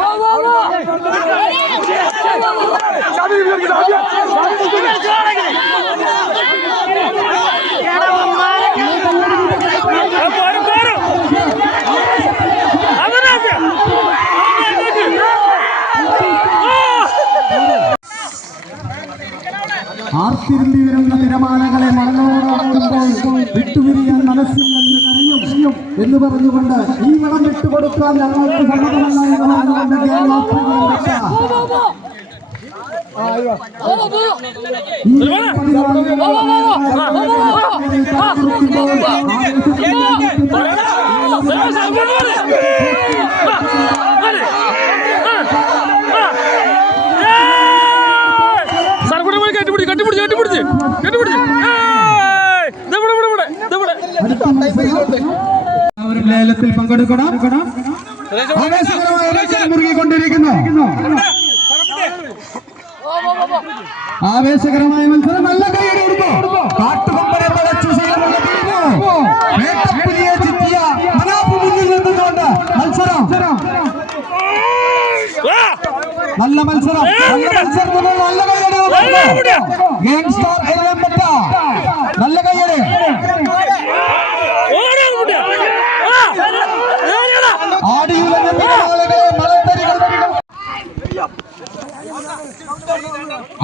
বাবা ആർത്തിരുമ്പി വരുന്ന തിരമാലകളെ മണലോടക്കുമ്പോൾ വിട്ടുപിരിയാൻ മനസ്സില്ലെന്ന് കരയും എന്ന് പറഞ്ഞുകൊണ്ട് ഈ വളം വിട്ടുകൊടുക്കാൻ ഞങ്ങൾക്ക് സമ്മതമല്ല എന്ന് പറഞ്ഞുകൊണ്ട് ഗെയിം ലേലത്തിൽ പങ്കെടുക്കണം. ആവേശകരമായ മത്സരം മുറുകിക്കൊണ്ടിരിക്കുന്നു. ആവേശകരമായ മത്സരം നല്ല കാട്ടുകൊമ്പനെ പടച്ചു വേട്ടപ്പുലിയെ ചിത്തിയ മുന്നിൽ നിന്നുകൊണ്ട് മത്സരം. നല്ല മത്സരം. നല്ല മത്സരത്തിനുള്ള നല്ല കൊടുക്കുന്നു ഗാങ്സ്റ്റർ എല്ലമ്പറ്റ നല്ല കൈയ്യടി.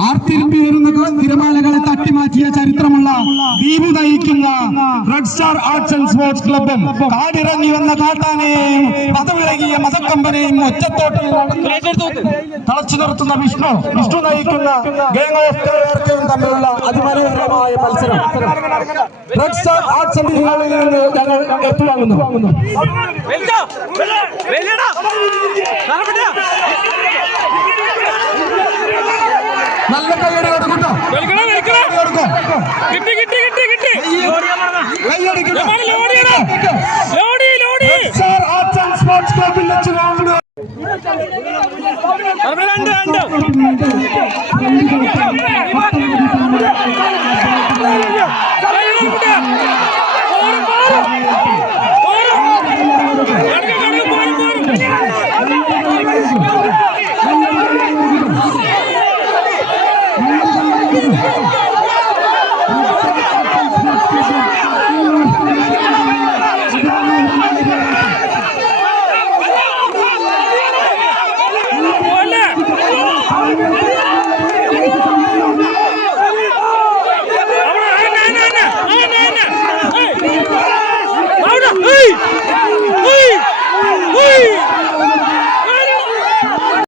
ആർത്തിരുമ്പി വരുന്ന തിരമാലകളെ തട്ടിമാറ്റിയ ചരിത്രമുള്ള നയിക്കുന്ന red star arts and sports ക്ലബും കാടിറങ്ങി വന്ന കാട്ടാനെയും മതവിളകിയ മതക്കമ്പനെയും ഒറ്റത്തോട്ടിൽ തളച്ചു നിർത്തുന്ന വിഷ്ണു. വിഷ്ണു നയിക്കുന്ന ഗെയിം ഓഫ് കേരളവും തമ്മിലുള്ള അതിമനോഹരമായ മത്സരം. റെഡ് സ്റ്റാർ ആർട്സ് ആൻഡ് ഹാളിൽ നിന്ന് ഞങ്ങൾ ഏറ്റുവാങ്ങുന്നു. നല്ല കൈയടി കൊടുക്കട്ടോ. കിട്ടി കിട്ടി കിട്ടി കിട്ടി. ലോഡ്. ലോഡി. സ്റ്റാർ ആർട്സ് ആൻഡ് സ്പോർട്സ് ക്ലബിൽ വെച്ച് രണ്ട് രണ്ട്. Hallelujah.